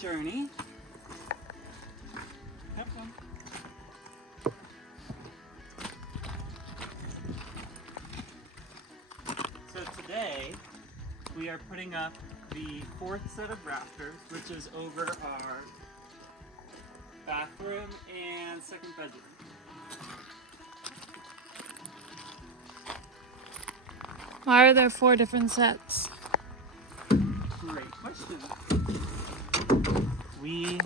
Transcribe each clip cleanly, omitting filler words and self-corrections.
journey. Have fun. So today we are putting up the 4th set of rafters, which is over our bathroom and 2nd bedroom. Why are there 4 different sets? Great question. We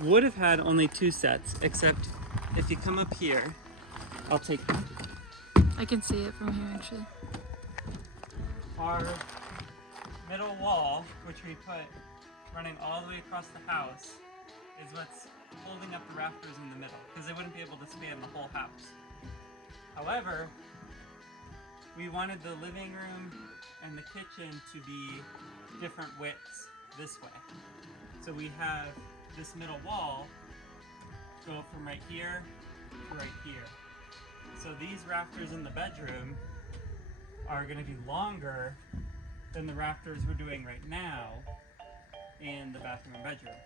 would have had only 2 sets, except if you come up here, I'll take them. I can see it from here actually. Our middle wall, which we put running all the way across the house, is what's holding up the rafters in the middle, because they wouldn't be able to span the whole house. However, we wanted the living room and the kitchen to be different widths this way. So we have this middle wall go from right here to right here. So these rafters in the bedroom are going to be longer than the rafters we're doing right now in the bathroom and bedroom.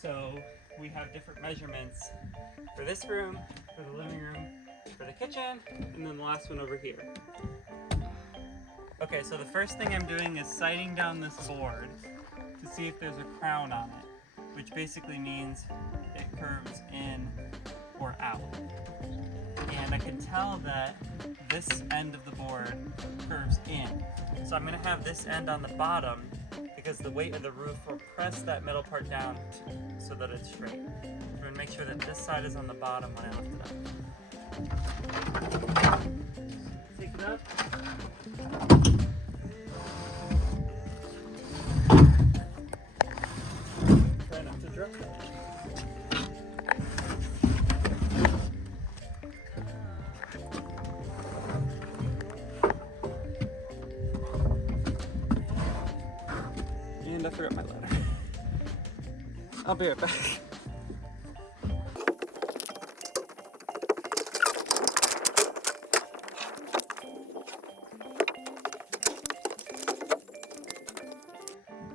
So we have different measurements for this room, for the living room, for the kitchen, and then the last one over here. Okay, so the first thing I'm doing is sighting down this board to see if there's a crown on it, which basically means it curves in or out. And I can tell that this end of the board curves in. So I'm going to have this end on the bottom because the weight of the roof will press that middle part down so that it's straight. I'm going to make sure that this side is on the bottom when I lift it up. Take it up. Try not to drop it. And I forgot my ladder. I'll be right back.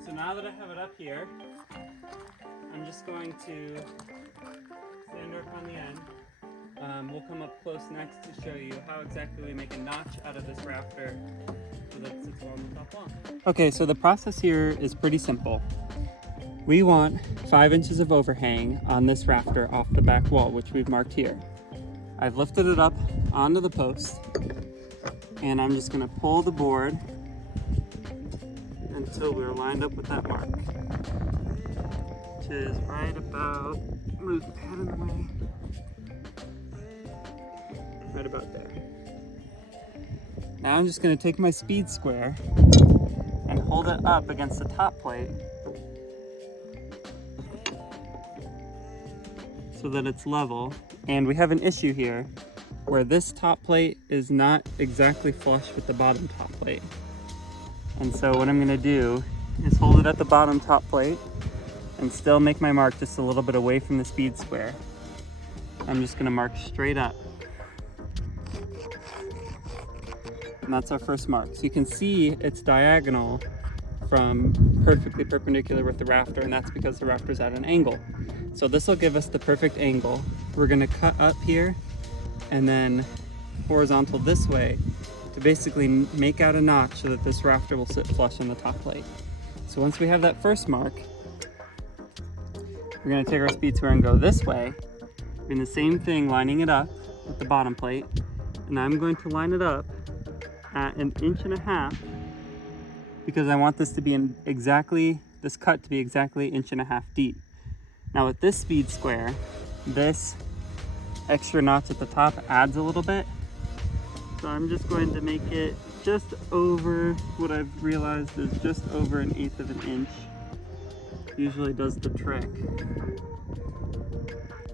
So now that I have it up here, I'm just going to stand up on the end. We'll come up close next to show you how exactly we make a notch out of this rafter so that it sits along the top wall. Okay, so the process here is pretty simple. We want 5 inches of overhang on this rafter off the back wall, which we've marked here. I've lifted it up onto the post, and I'm just going to pull the board until we're lined up with that mark, which is right about, move the pad in the way, right about there. Now I'm just going to take my speed square and hold it up against the top plate so that it's level. And we have an issue here where this top plate is not exactly flush with the bottom top plate. And so what I'm going to do is hold it at the bottom top plate and still make my mark just a little bit away from the speed square. I'm just going to mark straight up. And that's our first mark. So you can see it's diagonal from perfectly perpendicular with the rafter, and that's because the rafter's at an angle. So this will give us the perfect angle. We're going to cut up here and then horizontal this way to basically make out a notch so that this rafter will sit flush on the top plate. So once we have that first mark, we're going to take our speed square and go this way, doing the same thing, lining it up with the bottom plate, and I'm going to line it up at 1.5 inches because I want this to be this cut to be exactly 1.5 inches deep. Now with this speed square, this extra notch at the top adds a little bit. So I'm just going to make it just over, what I've realized is just over 1/8 of an inch. Usually does the trick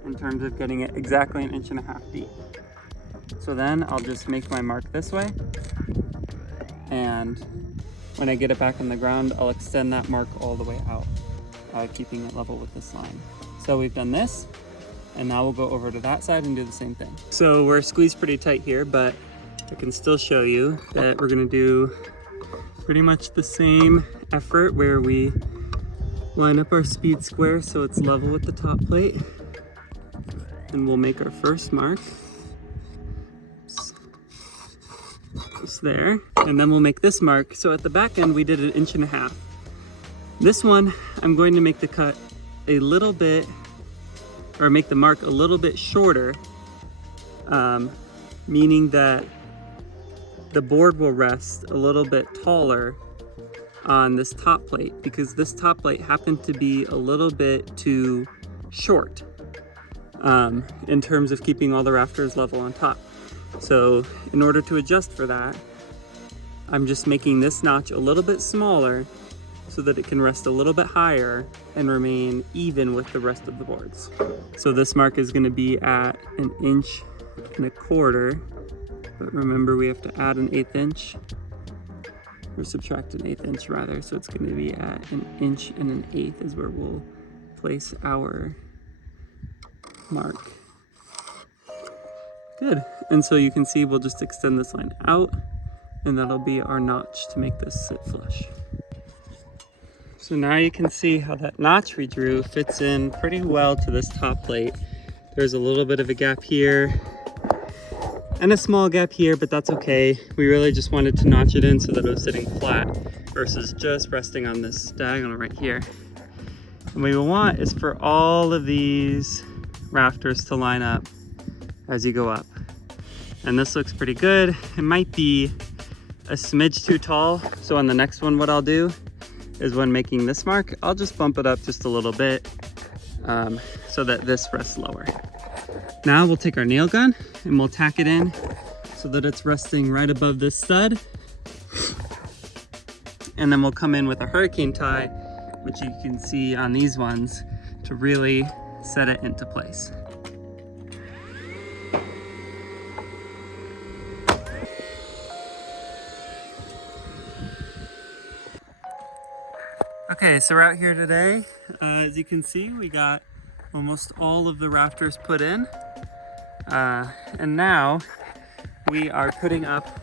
in terms of getting it exactly 1.5 inches deep. So then I'll just make my mark this way, and when I get it back on the ground, I'll extend that mark all the way out, keeping it level with this line. So we've done this, and now we'll go over to that side and do the same thing. So we're squeezed pretty tight here, but I can still show you that we're gonna do pretty much the same effort where we line up our speed square so it's level with the top plate. And we'll make our first mark. Just there. And then we'll make this mark. So at the back end, we did 1.5 inches. This one, I'm going to make the cut a little bit, or make the mark a little bit shorter, meaning that the board will rest a little bit taller on this top plate, because this top plate happened to be a little bit too short in terms of keeping all the rafters level on top. So in order to adjust for that, I'm just making this notch a little bit smaller so that it can rest a little bit higher and remain even with the rest of the boards. So this mark is going to be at 1.25 inches, but remember we have to add 1/8 inch, or subtract 1/8 inch rather, so it's going to be at 1 1/8 inches is where we'll place our mark. Good, and so you can see we'll just extend this line out, and that'll be our notch to make this sit flush. So now you can see how that notch we drew fits in pretty well to this top plate. There's a little bit of a gap here and a small gap here, but that's okay. We really just wanted to notch it in so that it was sitting flat versus just resting on this diagonal right here. And what we want is for all of these rafters to line up as you go up. And this looks pretty good. It might be a smidge too tall. So on the next one, what I'll do is when making this mark, I'll just bump it up just a little bit so that this rests lower. Now we'll take our nail gun and we'll tack it in so that it's resting right above this stud. And then we'll come in with a hurricane tie, which you can see on these ones, to really set it into place. Okay, so we're out here today. As you can see, we got almost all of the rafters put in. And now we are putting up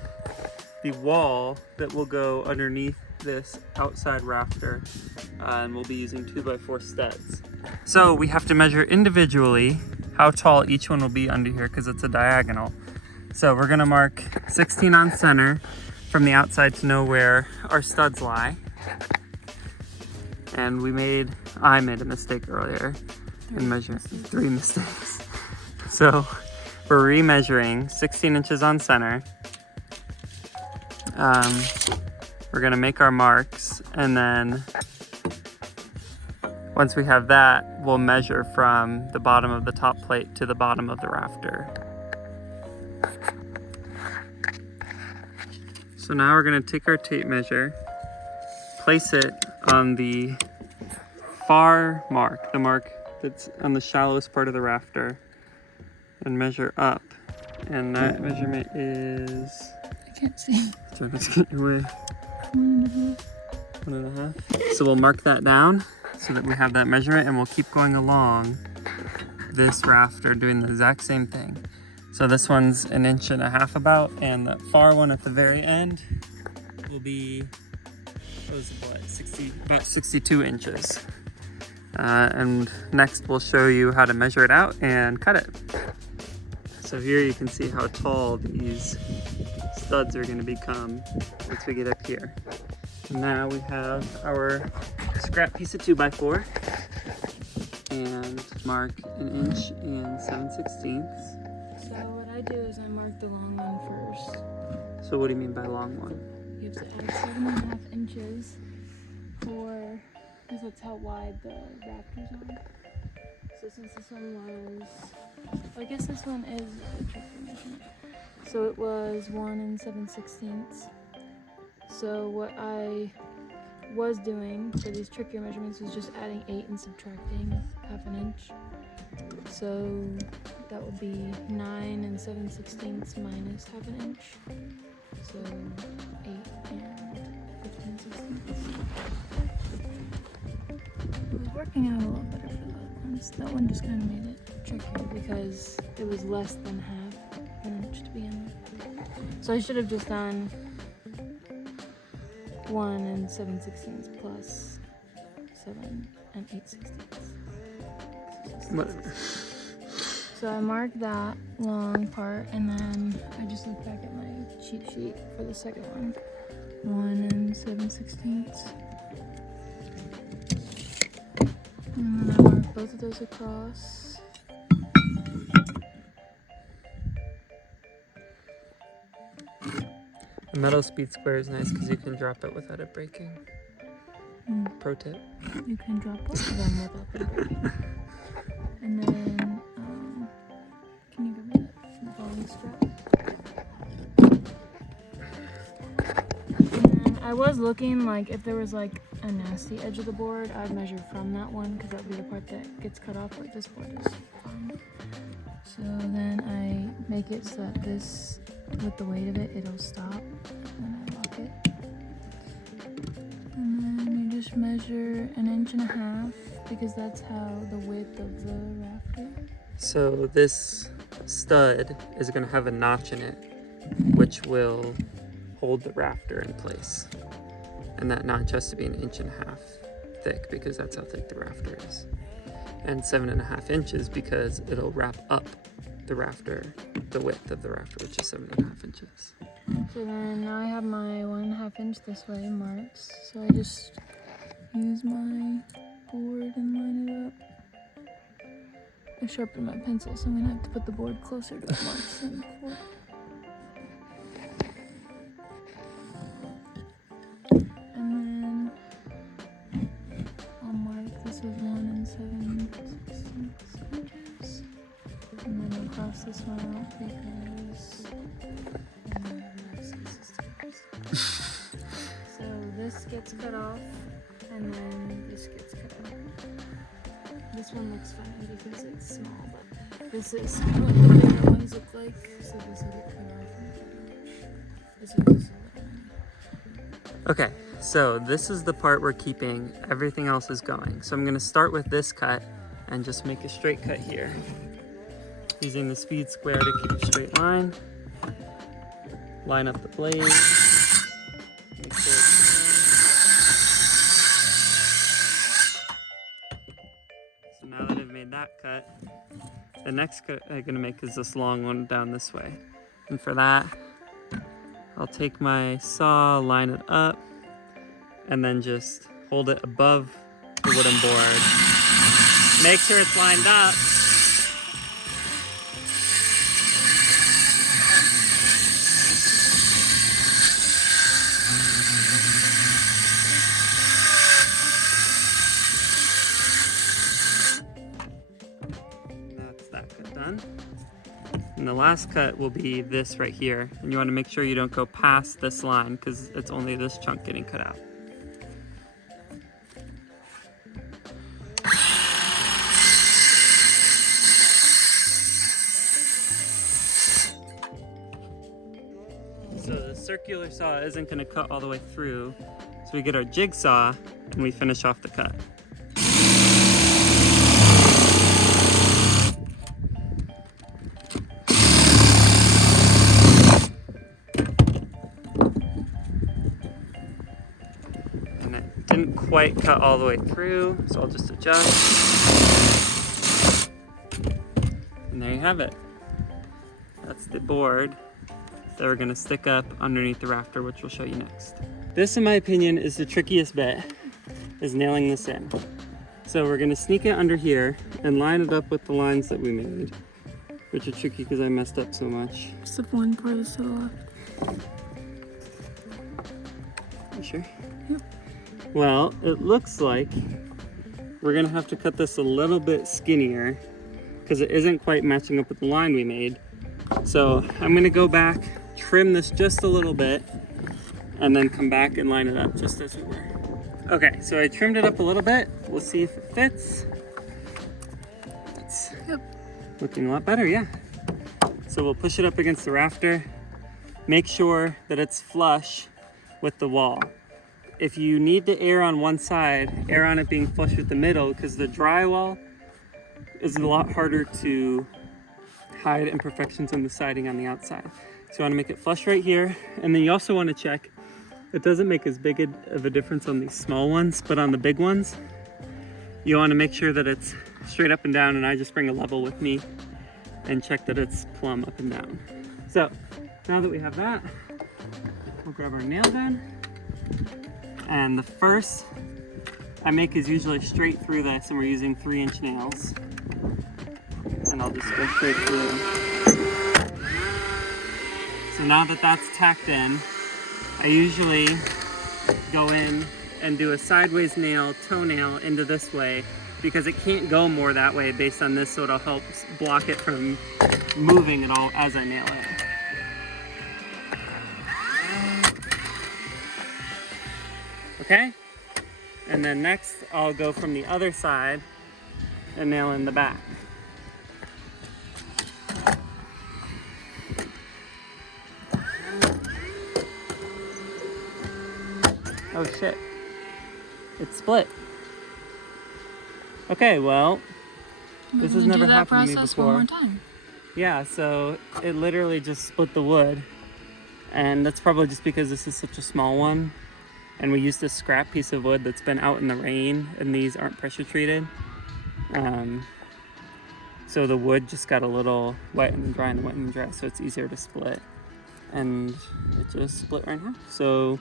the wall that will go underneath this outside rafter, and we'll be using 2x4 studs. So we have to measure individually how tall each one will be under here because it's a diagonal. So we're gonna mark 16 on center from the outside to know where our studs lie. And I made a mistake earlier in measuring 3 mistakes. So we're remeasuring 16 inches on center. We're gonna make our marks, and then once we have that, we'll measure from the bottom of the top plate to the bottom of the rafter. So now we're gonna take our tape measure, place it on the far mark, the mark that's on the shallowest part of the rafter, and measure up. And that measurement is... I can't see. Try not to get your way. 1.5. 1.5. So we'll mark that down so that we have that measurement, and we'll keep going along this rafter doing the exact same thing. So this one's 1.5 inches about, and the far one at the very end will be about 62 inches. And next we'll show you how to measure it out and cut it. So here you can see how tall these studs are going to become once we get up here. Now we have our scrap piece of 2x4 and mark 1 7/16 inches. So what I do is I mark the long one first. So what do you mean by long one? You have to add 7.5 inches for, because that's how wide the rafters are. So since this one was, well, I guess this one is a tricky measurement. So it was 1 7/16. So what I was doing for these trickier measurements was just adding 8 and subtracting 1/2 inch. So that would be 9 7/16 minus 1/2 inch. So 8 and 15/16. It was working out a lot better for that one. That one just kind of made it trickier because it was less than 1/2 inch to begin with. So I should have just done 1 7/16 plus 7 and 8/16. Whatever. So I marked that long part, and then I just looked back at my cheat sheet for the second one. 1 7/16. And then I marked both of those across. The metal speed square is nice because you can drop it without it breaking. Pro tip. You can drop both of them without them breaking. And then, can you give me that bowling strap? And then I was looking, like, if there was, like, a nasty edge of the board, I'd measure from that one, because that would be the part that gets cut off, but this board is fine. So then I make it so that this, with the weight of it, it'll stop, and I lock it. And then you just measure 1.5 inches, because that's how the width of the rafter. So this stud is going to have a notch in it, which will hold the rafter in place. And that notch has to be 1.5 inches thick, because that's how thick the rafter is. And 7.5 inches because it'll wrap up the rafter, the width of the rafter, which is 7.5 inches. So then now I have my 1.5 inch this way marks. So I just use my board and line it up. I sharpened my pencil, so I'm gonna have to put the board closer to the marks than before. And then I'll mark this was 1 7/16 inches. And then I'll cross this one out because so this gets cut off, and then this gets cut out. This one looks funny because it's small, but this is what the bigger ones look like. So this will get cut off. This one's just a little. Okay, so this is the part we're keeping. Everything else is going. So I'm going to start with this cut and just make a straight cut here. Using the speed square to keep a straight line. Line up the blade. Make sure it's so now that I've made that cut, the next cut I'm going to make is this long one down this way. And for that, I'll take my saw, line it up, and then just hold it above the wooden board. Make sure it's lined up. That's that cut done. And the last cut will be this right here. And you want to make sure you don't go past this line because it's only this chunk getting cut out. So the circular saw isn't going to cut all the way through. So we get our jigsaw and we finish off the cut. And it didn't quite cut all the way through, so I'll just adjust. And there you have it. That's the board that we're gonna stick up underneath the rafter, which we'll show you next. This, in my opinion, is the trickiest bit, is nailing this in. So we're gonna sneak it under here and line it up with the lines that we made, which are tricky because I messed up so much. Just the one part is to the left. You sure? Yep. Well, it looks like we're gonna have to cut this a little bit skinnier because it isn't quite matching up with the line we made. So I'm gonna go back, trim this just a little bit, and then come back and line it up just as we were. Okay, so I trimmed it up a little bit. We'll see if it fits. It's looking a lot better, yeah. So we'll push it up against the rafter. Make sure that it's flush with the wall. If you need to err on one side, err on it being flush with the middle, because the drywall is a lot harder to hide imperfections in the siding on the outside. So you want to make it flush right here, and then you also want to check it doesn't make as big of a difference on these small ones, but on the big ones you want to make sure that it's straight up and down, and I just bring a level with me and check that it's plumb up and down. So now that we have that, we'll grab our nail gun, and the first I make is usually straight through this, and we're using 3-inch nails, and I'll just go straight through. So now that that's tacked in, I usually go in and do a sideways nail, toenail into this way, because it can't go more that way based on this, so it'll help block it from moving at all as I nail it. Okay? And then next, I'll go from the other side and nail in the back. Oh shit, it's split. Okay, well, this has never happened to me before. One more time. Yeah, so it literally just split the wood, and that's probably just because this is such a small one, and we used this scrap piece of wood that's been out in the rain, and these aren't pressure treated. So the wood just got a little wet and dry and wet and dry, so it's easier to split. And it just split right now. So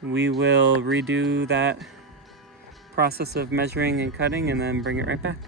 we will redo that process of measuring and cutting and then bring it right back.